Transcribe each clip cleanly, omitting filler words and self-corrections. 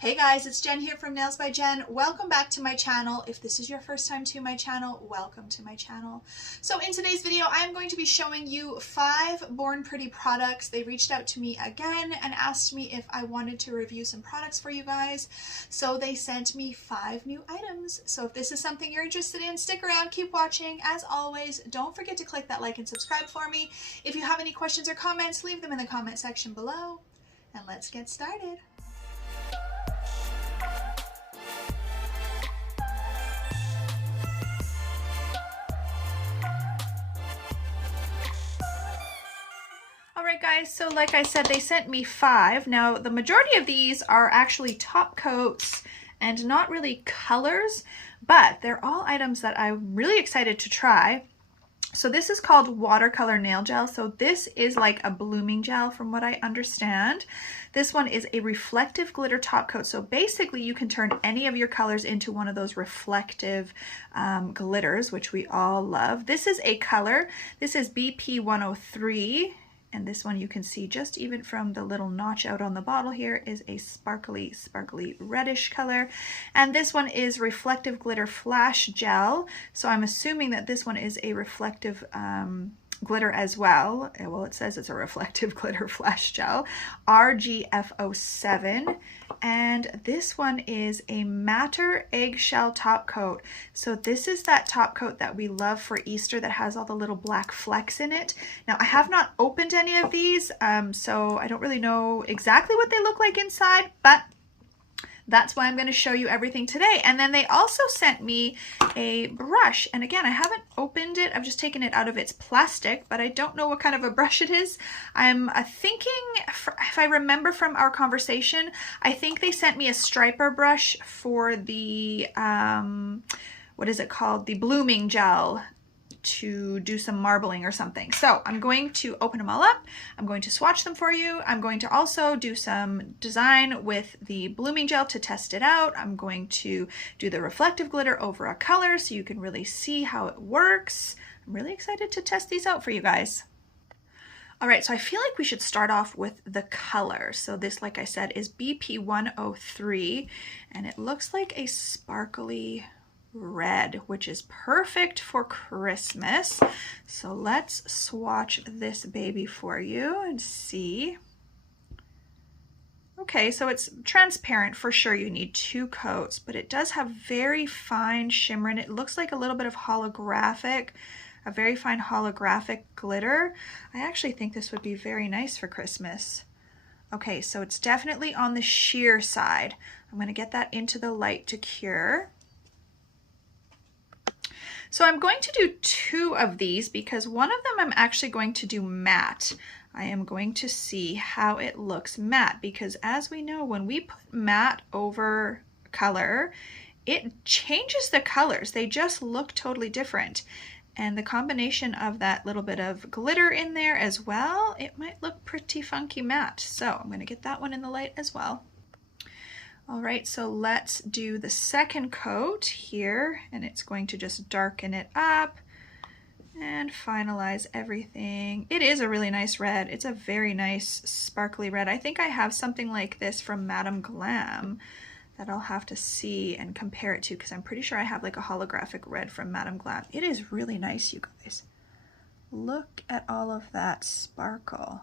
Hey guys, it's Jen here from Nails by Jen. Welcome back to my channel. If this is your first time to my channel, welcome to my channel. So in today's video, I am going to be showing you 5 Born Pretty products. They reached out to me again and asked me if I wanted to review some products for you guys. So they sent me 5 new items. So if this is something you're interested in, stick around, keep watching. As always, don't forget to click that like and subscribe for me. If you have any questions or comments, leave them in the comment section below. And let's get started. Alright guys, so like I said, they sent me 5. Now the majority of these are actually top coats and not really colors, but they're all items that I'm really excited to try. So this is called Watercolor Nail Gel. So this is like a blooming gel from what I understand. This one is a reflective glitter top coat. So basically you can turn any of your colors into one of those reflective glitters, which we all love. This is a color. This is BP 103. And this one you can see just even from the little notch out on the bottle here is a sparkly reddish color. And this one is Reflective Glitter Flash Gel. So I'm assuming that this one is a reflective glitter as well. Well, it says it's a reflective glitter flash gel, RGF07. And this one is a matter eggshell top coat. So this is that top coat that we love for Easter that has all the little black flecks in it. Now I have not opened any of these, so I don't really know exactly what they look like inside, but that's why I'm going to show you everything today. And then they also sent me a brush. And again, I haven't opened it. I've just taken it out of its plastic, but I don't know what kind of a brush it is. I'm thinking, if I remember from our conversation, I think they sent me a striper brush for the, what is it called? The blooming gel, to do some marbling or something. So I'm going to open them all up. I'm going to swatch them for you. I'm going to also do some design with the blooming gel to test it out. I'm going to do the reflective glitter over a color so you can really see how it works. I'm really excited to test these out for you guys. All right, so I feel like we should start off with the color. So this, like I said, is BP 103, and it looks like a sparkly red, which is perfect for Christmas. So let's swatch this baby for you and see. Okay, so it's transparent for sure. You need 2 coats, but it does have very fine shimmer and it looks like a little bit of holographic, a very fine holographic glitter. I actually think this would be very nice for Christmas. Okay, so it's definitely on the sheer side. I'm going to get that into the light to cure. So I'm going to do 2 of these because one of them I'm actually going to do matte. I am going to see how it looks matte because as we know, when we put matte over color, it changes the colors. They just look totally different. And the combination of that little bit of glitter in there as well, it might look pretty funky matte. So I'm going to get that one in the light as well. All right, so let's do the second coat here, and it's going to just darken it up and finalize everything. It is a really nice red. It's a very nice sparkly red. I think I have something like this from Madame Glam that I'll have to see and compare it to because I'm pretty sure I have like a holographic red from Madame Glam. It is really nice, you guys. Look at all of that sparkle.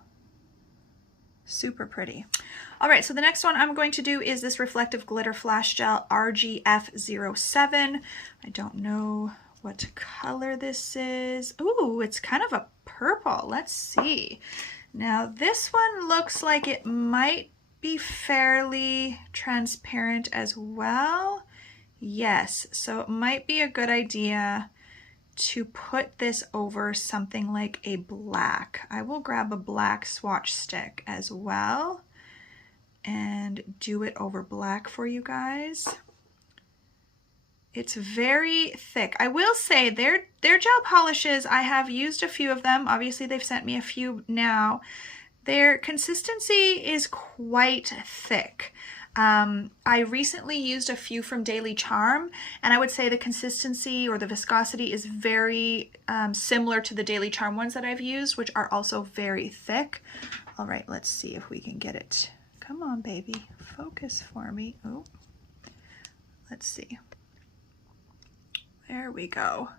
Super pretty. All right, so the next one I'm going to do is this Reflective Glitter Flash Gel RGF07. I don't know what color this is. Ooh, it's kind of a purple. Let's see. Now this one looks like it might be fairly transparent as well. Yes, so it might be a good idea to put this over something like a black. I will grab a black swatch stick as well and do it over black for you guys. It's very thick. I will say their gel polishes, I have used a few of them. Obviously they've sent me a few now. Their consistency is quite thick. I recently used a few from Daily Charm, and I would say the consistency or the viscosity is very similar to the Daily Charm ones that I've used, which are also very thick. All right, let's see if we can get it Come on, baby, focus for me. Oh, let's see. There we go.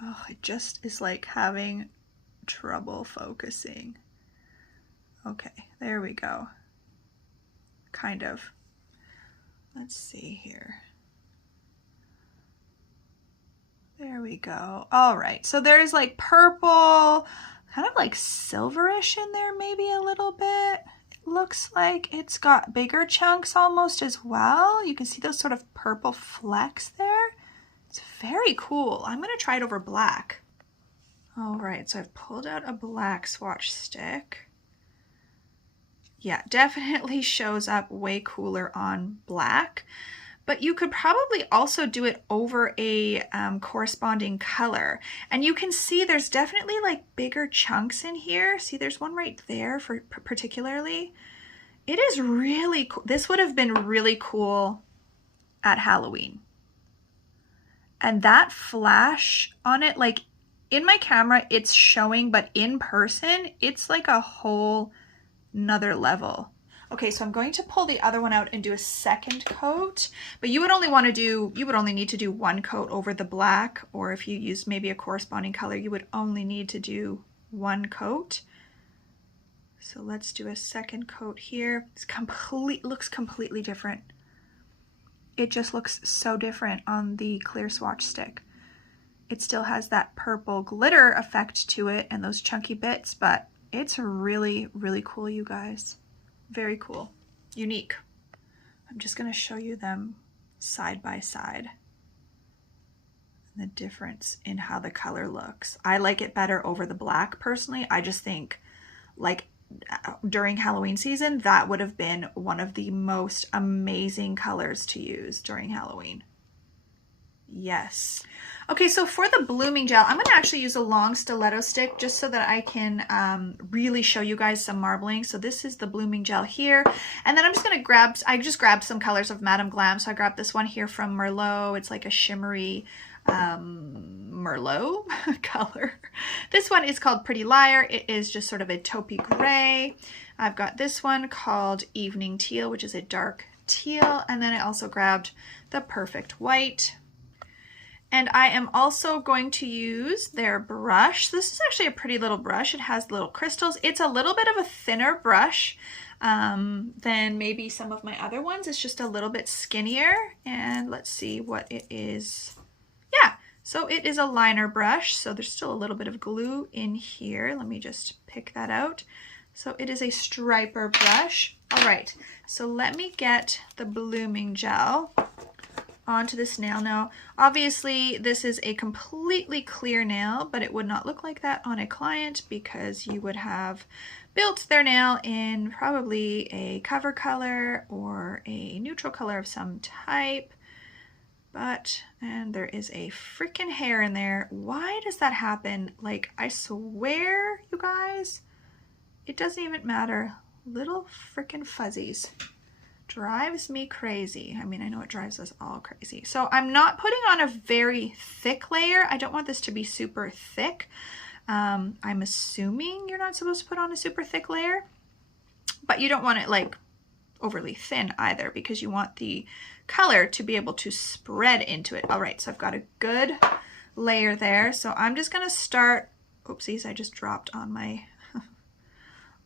Oh, it just is like having trouble focusing. Okay, there we go. Kind of. Let's see here. There we go. All right, so there's like purple, kind of like silverish in there, maybe a little bit. It looks like it's got bigger chunks almost as well. You can see those sort of purple flecks there. It's very cool. I'm gonna try it over black. All right, so I've pulled out a black swatch stick. Yeah, definitely shows up way cooler on black, but you could probably also do it over a corresponding color. And you can see there's definitely like bigger chunks in here. See, there's one right there for particularly. It is really cool. This would have been really cool at Halloween. And that flash on it, like in my camera, it's showing, but in person, it's like a whole another level. Okay, so I'm going to pull the other one out and do a second coat, but you would only need to do one coat over the black, or if you use maybe a corresponding color, you would only need to do one coat. So let's do a second coat here. Looks completely different. It just looks so different on the clear swatch stick. It still has that purple glitter effect to it and those chunky bits, but it's really, really cool, you guys. Very cool. Unique. I'm just going to show you them side by side. The difference in how the color looks. I like it better over the black personally. I just think like during Halloween season, that would have been one of the most amazing colors to use during Halloween. Yes. Okay, so for the blooming gel, I'm going to actually use a long stiletto stick just so that I can really show you guys some marbling. So this is the blooming gel here. And then I'm just going to I just grabbed some colors of Madame Glam. So I grabbed this one here from Merlot. It's like a shimmery Merlot color. This one is called Pretty Liar. It is just sort of a taupey gray. I've got this one called Evening Teal, which is a dark teal. And then I also grabbed the Perfect White. And I am also going to use their brush. This is actually a pretty little brush. It has little crystals. It's a little bit of a thinner brush than maybe some of my other ones. It's just a little bit skinnier. And let's see what it is. Yeah, so it is a liner brush. So there's still a little bit of glue in here. Let me just pick that out. So it is a striper brush. All right, so let me get the blooming gel onto this nail. Now, obviously this is a completely clear nail, but it would not look like that on a client because you would have built their nail in probably a cover color or a neutral color of some type. And there is a freaking hair in there. Why does that happen? Like, I swear, you guys, it doesn't even matter. Little freaking fuzzies. Drives me crazy. I mean, I know it drives us all crazy. So I'm not putting on a very thick layer. I don't want this to be super thick. I'm assuming you're not supposed to put on a super thick layer, but you don't want it like overly thin either because you want the color to be able to spread into it. All right, so I've got a good layer there. So I'm just gonna start, oopsies, I just dropped on my,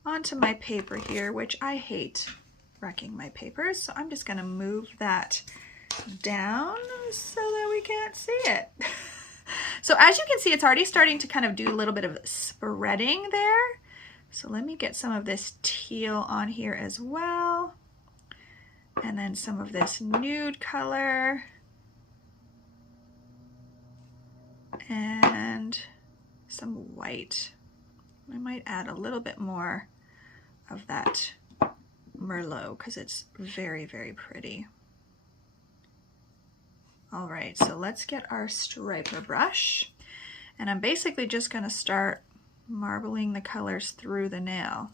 onto my paper here, which I hate wrecking my papers. So I'm just gonna move that down so that we can't see it. So as you can see, it's already starting to kind of do a little bit of spreading there. So let me get some of this teal on here as well. And then some of this nude color. And some white. I might add a little bit more of that Merlot because it's very, very pretty. All right, so let's get our striper brush. And I'm basically just going to start marbling the colors through the nail,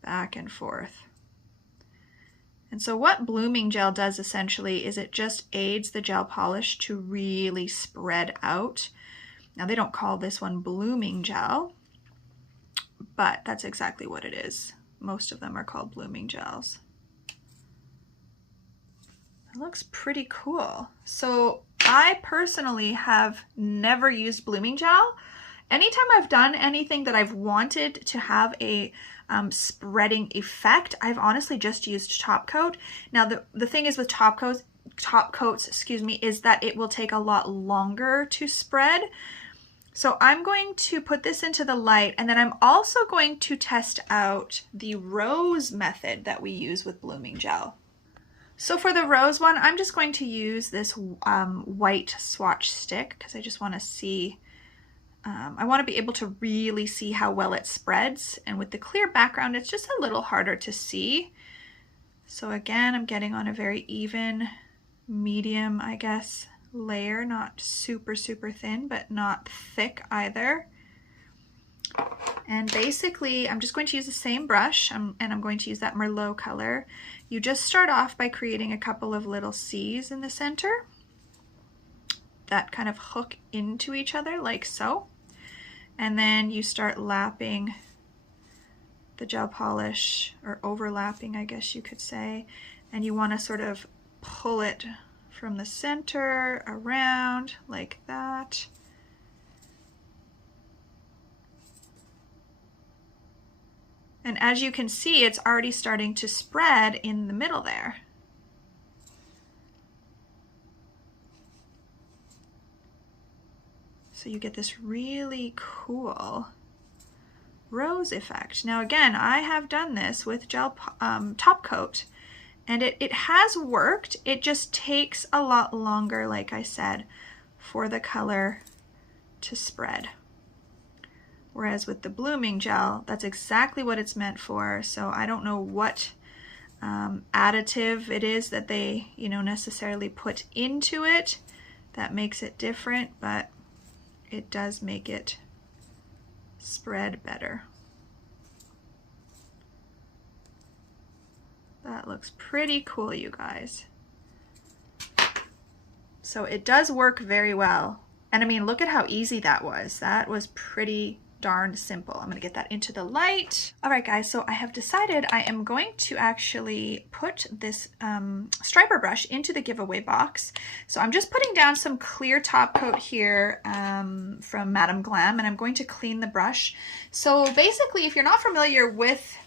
back and forth. And so what blooming gel does essentially is it just aids the gel polish to really spread out. Now they don't call this one blooming gel, but that's exactly what it is. most of them are called blooming gels. It looks pretty cool. So I personally have never used blooming gel. Anytime I've done anything that I've wanted to have a spreading effect, I've honestly just used top coat. Now the thing is with top coats, excuse me, is that it will take a lot longer to spread. So I'm going to put this into the light, and then I'm also going to test out the rose method that we use with blooming gel. So for the rose one, I'm just going to use this white swatch stick because I just want to see, I want to be able to really see how well it spreads. And with the clear background, it's just a little harder to see. So again, I'm getting on a very even, medium, I guess, layer, not super thin, but not thick either. And basically I'm just going to use the same brush, and I'm going to use that Merlot color. You just start off by creating a couple of little C's in the center that kind of hook into each other like so, and then you start lapping the gel polish, or overlapping I guess you could say, and you want to sort of pull it from the center around like that. And as you can see, it's already starting to spread in the middle there. So you get this really cool rose effect. Now again, I have done this with gel top coat, and it has worked. It just takes a lot longer, like I said, for the color to spread. Whereas with the blooming gel, that's exactly what it's meant for. So I don't know what additive it is that they, necessarily put into it that makes it different, but it does make it spread better. That looks pretty cool, you guys. So it does work very well. And I mean, look at how easy that was. That was pretty darn simple. I'm gonna get that into the light. All right, guys, so I have decided I am going to actually put this striper brush into the giveaway box. So I'm just putting down some clear top coat here from Madame Glam, and I'm going to clean the brush. So basically, if you're not familiar with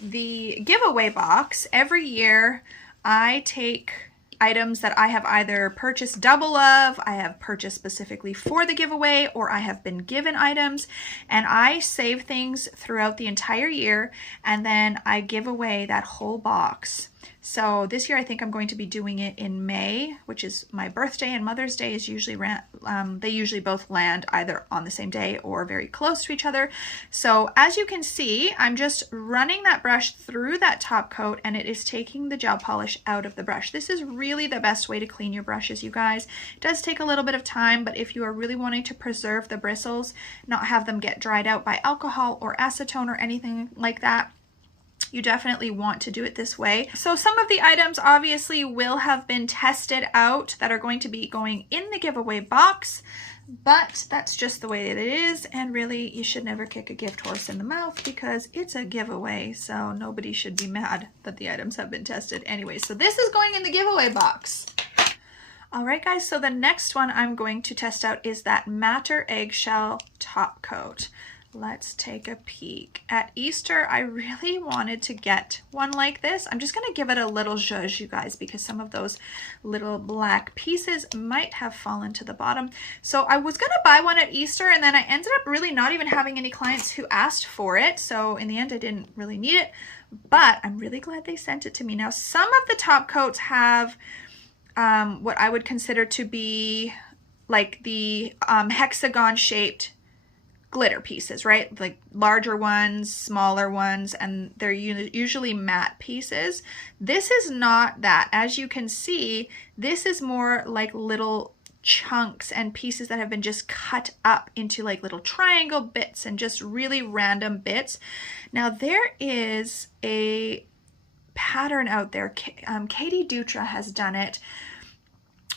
the giveaway box, every year I take items that I have either purchased double of, I have purchased specifically for the giveaway, or I have been given items, and I save things throughout the entire year, and then I give away that whole box. So this year I think I'm going to be doing it in May, which is my birthday, and Mother's Day is usually, they usually both land either on the same day or very close to each other. So as you can see, I'm just running that brush through that top coat, and it is taking the gel polish out of the brush. This is really the best way to clean your brushes, you guys. It does take a little bit of time, but if you are really wanting to preserve the bristles, not have them get dried out by alcohol or acetone or anything like that, you definitely want to do it this way. So some of the items obviously will have been tested out that are going to be going in the giveaway box, but that's just the way it is. And really, you should never kick a gift horse in the mouth because it's a giveaway. So nobody should be mad that the items have been tested anyway. So this is going in the giveaway box. All right, guys, so the next one I'm going to test out is that Matter Eggshell Top Coat. Let's take a peek. At Easter, I really wanted to get one like this. I'm just gonna give it a little zhuzh, you guys, because some of those little black pieces might have fallen to the bottom. So I was gonna buy one at Easter, and then I ended up really not even having any clients who asked for it. So in the end, I didn't really need it, but I'm really glad they sent it to me. Now, some of the top coats have what I would consider to be like the hexagon shaped glitter pieces, right? Like larger ones, smaller ones, and they're usually matte pieces. This is not that. As you can see, this is more like little chunks and pieces that have been just cut up into like little triangle bits and just really random bits. Now there is a pattern out there. Katie Dutra has done it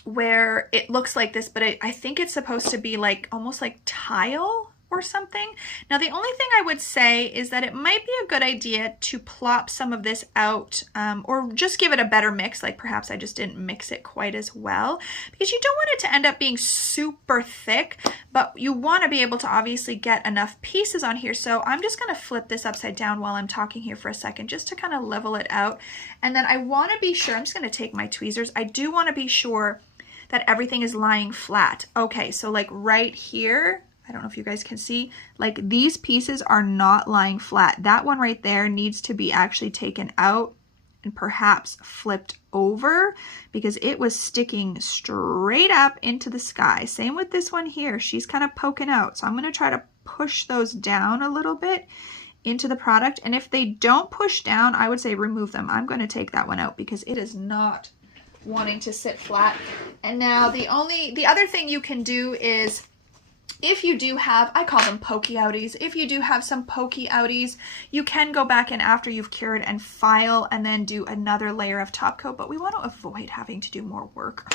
where it looks like this, but I think it's supposed to be like almost like tile or something. Now, the only thing I would say is that it might be a good idea to plop some of this out, or just give it a better mix, like perhaps I just didn't mix it quite as well, because you don't want it to end up being super thick, but you want to be able to obviously get enough pieces on here. So I'm just going to flip this upside down while I'm talking here for a second, just to kind of level it out. And then I want to be sure, I'm just going to take my tweezers, I do want to be sure that everything is lying flat. Okay, so like right here, I don't know if you guys can see, like these pieces are not lying flat. That one right there needs to be actually taken out and perhaps flipped over, because it was sticking straight up into the sky. Same with this one here. She's kind of poking out. So I'm going to try to push those down a little bit into the product. And if they don't push down, I would say remove them. I'm going to take that one out because it is not wanting to sit flat. And now the other thing you can do is, if you do have, I call them pokey outies, if you do have some pokey outies, you can go back in after you've cured and file and then do another layer of top coat, but we want to avoid having to do more work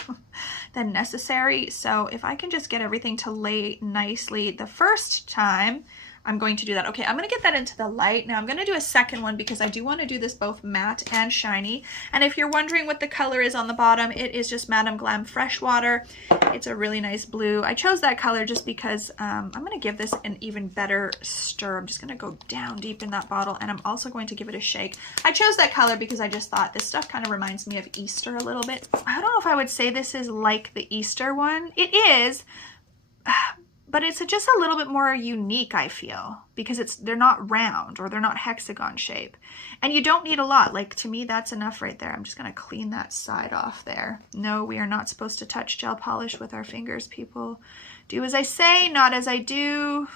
than necessary. So if I can just get everything to lay nicely the first time, I'm going to do that. Okay, I'm going to get that into the light. Now I'm going to do a second one because I do want to do this both matte and shiny. And if you're wondering what the color is on the bottom, it is just Madame Glam Freshwater. It's a really nice blue. I chose that color just because I'm going to give this an even better stir. I'm just going to go down deep in that bottle, and I'm also going to give it a shake. I chose that color because I just thought this stuff kind of reminds me of Easter a little bit. I don't know if I would say this is like the Easter one. It is, but it's just a little bit more unique, I feel, because they're not round or they're not hexagon shape. And you don't need a lot. Like, to me, that's enough right there. I'm just going to clean that side off there. No, we are not supposed to touch gel polish with our fingers, people. Do as I say, not as I do.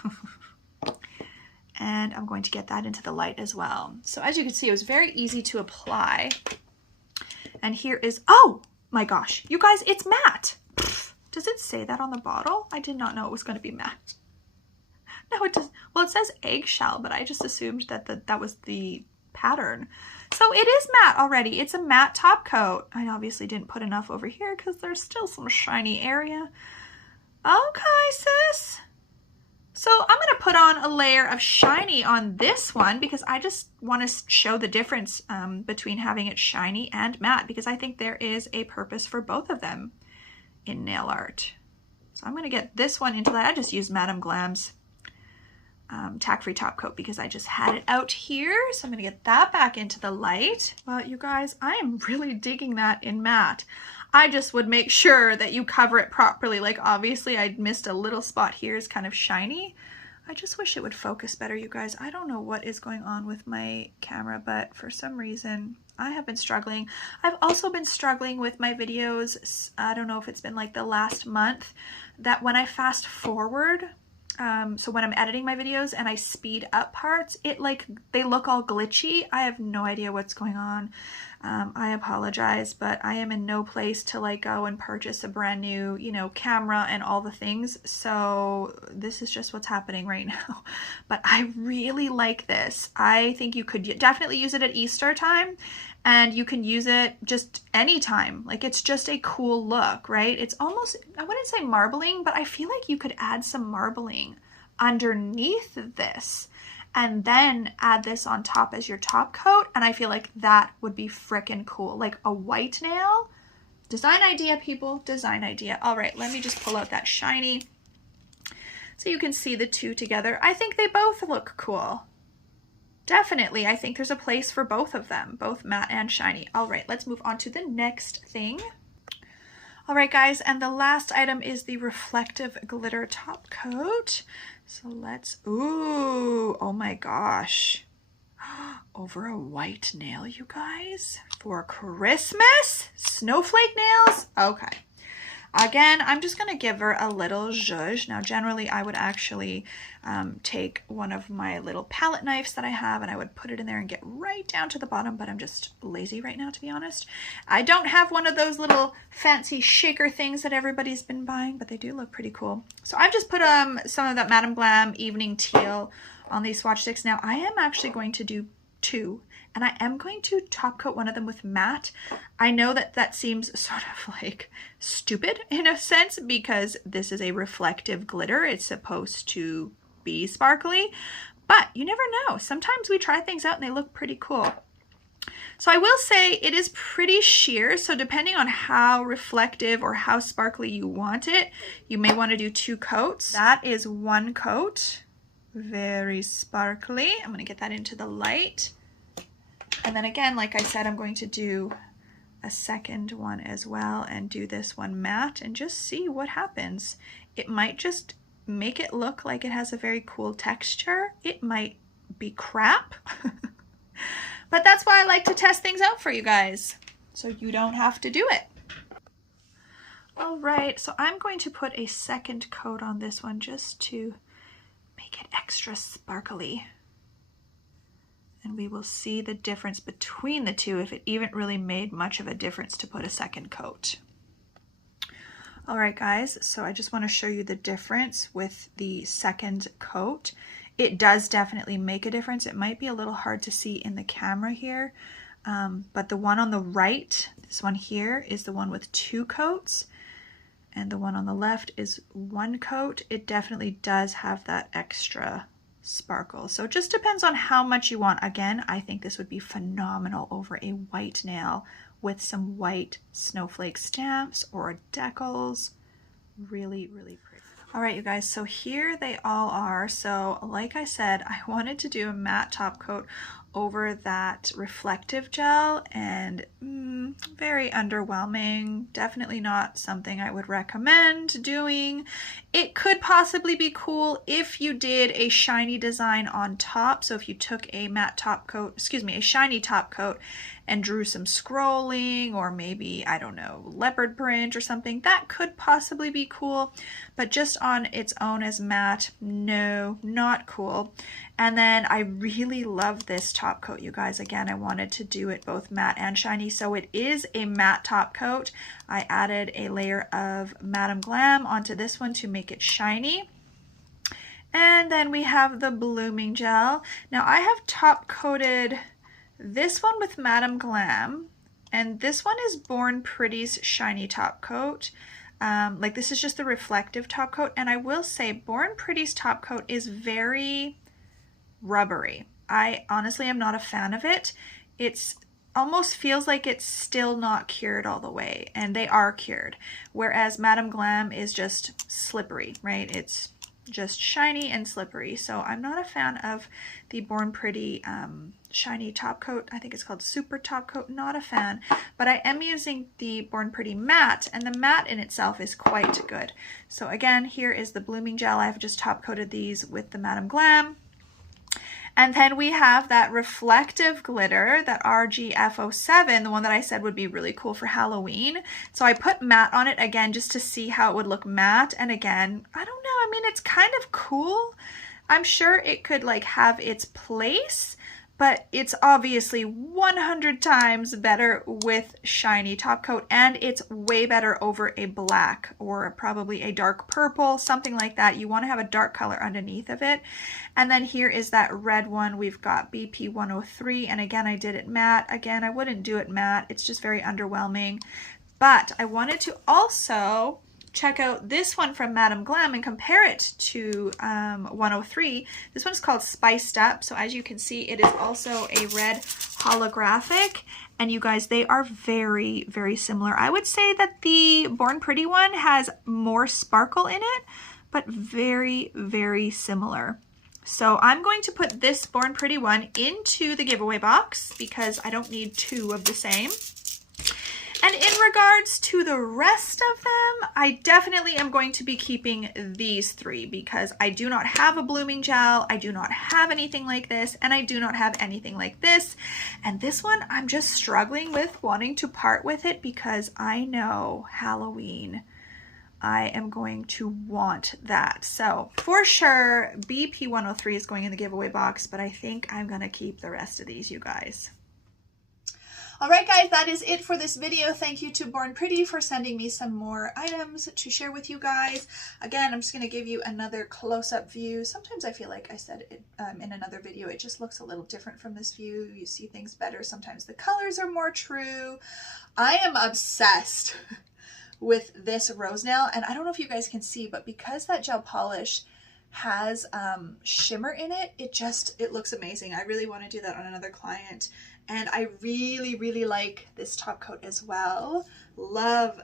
And I'm going to get that into the light as well. So as you can see, it was very easy to apply. And here is, oh my gosh, you guys, it's matte. Does it say that on the bottle? I did not know it was going to be matte. No, it does. Well, it says eggshell, but I just assumed that that was the pattern. So it is matte already. It's a matte top coat. I obviously didn't put enough over here because there's still some shiny area. Okay, sis. So I'm going to put on a layer of shiny on this one because I just want to show the difference between having it shiny and matte, because I think there is a purpose for both of them in nail art. So I'm going to get this one into that. I just used Madame Glam's tack-free top coat because I just had it out here. So I'm going to get that back into the light. Well, you guys, I am really digging that in matte. I just would make sure that you cover it properly. Like, obviously I missed a little spot here, is kind of shiny. I just wish it would focus better, you guys. I don't know what is going on with my camera, but for some reason I have been struggling. I've also been struggling with my videos. I don't know if it's been like the last month, that when I fast forward, so when I'm editing my videos and I speed up parts, they look all glitchy. I have no idea what's going on. I apologize, but I am in no place to like go and purchase a brand new, camera and all the things. So this is just what's happening right now. But I really like this. I think you could definitely use it at Easter time, and you can use it just anytime. Like, it's just a cool look, right? It's almost, I wouldn't say marbling, but I feel like you could add some marbling underneath this and then add this on top as your top coat, and I feel like that would be frickin' cool. Like a white nail. Design idea, people. Design idea. All right, let me just pull out that shiny so you can see the two together. I think they both look cool. Definitely, I think there's a place for both of them, both matte and shiny. All right, let's move on to the next thing. All right, guys, and the last item is the reflective glitter top coat. So let's, ooh, oh my gosh. Over a white nail, you guys, for Christmas? Snowflake nails? Okay. Again, I'm just going to give her a little zhuzh. Now, generally, I would actually take one of my little palette knives that I have, and I would put it in there and get right down to the bottom, but I'm just lazy right now, to be honest. I don't have one of those little fancy shaker things that everybody's been buying, but they do look pretty cool. So I've just put some of that Madame Glam Evening Teal on these swatch sticks. Now, I am actually going to do two, and I am going to top coat one of them with matte. I know that that seems sort of like stupid in a sense, because this is a reflective glitter. It's supposed to be sparkly, but you never know. Sometimes we try things out and they look pretty cool. So I will say it is pretty sheer, so depending on how reflective or how sparkly you want it, you may want to do 2 coats. That is 1 coat, very sparkly. I'm going to get that into the light. And then again, like I said, I'm going to do a second one as well and do this one matte and just see what happens. It might just make it look like it has a very cool texture. It might be crap. But that's why I like to test things out for you guys, so you don't have to do it. All right, so I'm going to put a second coat on this one just to make it extra sparkly. And we will see the difference between the two, if it even really made much of a difference to put a second coat. All right, guys, so I just want to show you the difference with the second coat. It does definitely make a difference. It might be a little hard to see in the camera here, but the one on the right, this one here, is the one with 2 coats, and the one on the left is 1 coat. It definitely does have that extra sparkle. So it just depends on how much you want. Again, I think this would be phenomenal over a white nail with some white snowflake stamps or decals. Really, really pretty. All right, you guys, so here they all are. So like I said, I wanted to do a matte top coat over that reflective gel, and very underwhelming. Definitely not something I would recommend doing. It could possibly be cool if you did a shiny design on top. So if you took a matte top coat, a shiny top coat and drew some scrolling, or maybe, I don't know, leopard print or something, that could possibly be cool. But just on its own as matte, no, not cool. And then I really love this top coat, you guys. Again, I wanted to do it both matte and shiny, so it is a matte top coat. I added a layer of Madame Glam onto this one to make it shiny. And then we have the blooming gel. Now I have top coated this one with Madame Glam, and this one is Born Pretty's shiny top coat. Like, this is just the reflective top coat, and I will say Born Pretty's top coat is very rubbery. I honestly am not a fan of it. It's almost feels like it's still not cured all the way, and they are cured, whereas Madame Glam is just slippery, right? It's just shiny and slippery. So I'm not a fan of the Born Pretty shiny top coat. I think it's called Super Top Coat. Not a fan, but I am using the Born Pretty matte, and the matte in itself is quite good. So again, here is the blooming gel. I've just top coated these with the Madame Glam. And then we have that reflective glitter, that RGF07, the one that I said would be really cool for Halloween. So I put matte on it again just to see how it would look matte. And again, I don't know, I mean, it's kind of cool. I'm sure it could like have its place, but it's obviously 100 times better with shiny top coat, and it's way better over a black or probably a dark purple, something like that. You want to have a dark color underneath of it. And then here is that red one. We've got BP 103, and again, I did it matte. Again, I wouldn't do it matte. It's just very underwhelming. But I wanted to also check out this one from Madame Glam and compare it to 103. This one's called Spiced Up. So as you can see, it is also a red holographic. And you guys, they are very, very similar. I would say that the Born Pretty one has more sparkle in it, but very, very similar. So I'm going to put this Born Pretty one into the giveaway box because I don't need 2 of the same. And in regards to the rest of them, I definitely am going to be keeping these 3 because I do not have a blooming gel, I do not have anything like this, and I do not have anything like this. And this one, I'm just struggling with wanting to part with it because I know Halloween, I am going to want that. So for sure, BP 103 is going in the giveaway box, but I think I'm gonna keep the rest of these, you guys. All right, guys, that is it for this video. Thank you to Born Pretty for sending me some more items to share with you guys. Again, I'm just going to give you another close-up view. Sometimes I feel like I said it in another video, it just looks a little different from this view. You see things better. Sometimes the colors are more true. I am obsessed with this rose nail, and I don't know if you guys can see, but because that gel polish has shimmer in it, it looks amazing. I really want to do that on another client. And I really, really like this top coat as well. Love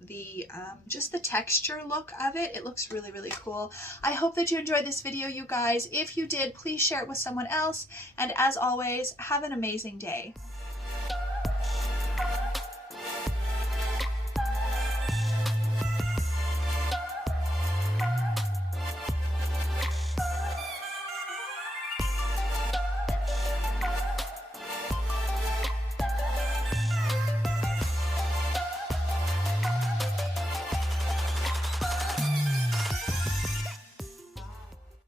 the just the texture look of it. It looks really, really cool. I hope that you enjoyed this video, you guys. If you did, please share it with someone else. And as always, have an amazing day.